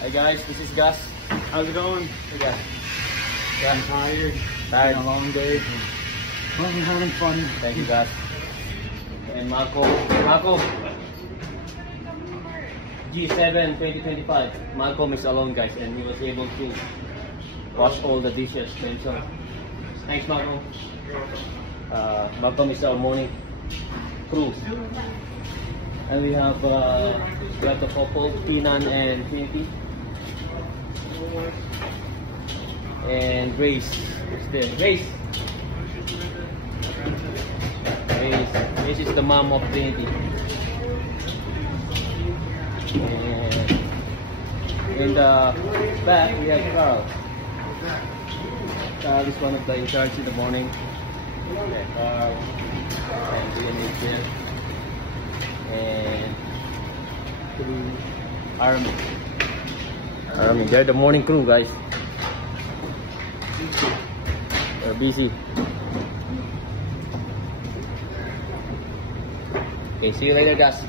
Hi guys, this is Gus. How's it going? Hey Gus. I'm tired. Tired. Been a long day. But I'm having fun. Thank you Gus. And Marco. Marco. G7 2025. Malcolm is alone guys and he was able to wash all the dishes by himself. Thanks Malcolm. Malcolm is our morning crew. And we have got the couple, Pinan and Pinky. And Grace is there. Grace! Grace is the mom of Trinity. And in the back we have Carl. Carl is one of the in charge in the morning. Yeah, Carl and Ian is here. And Army. They're the morning crew guys. They're busy. Okay, see you later guys.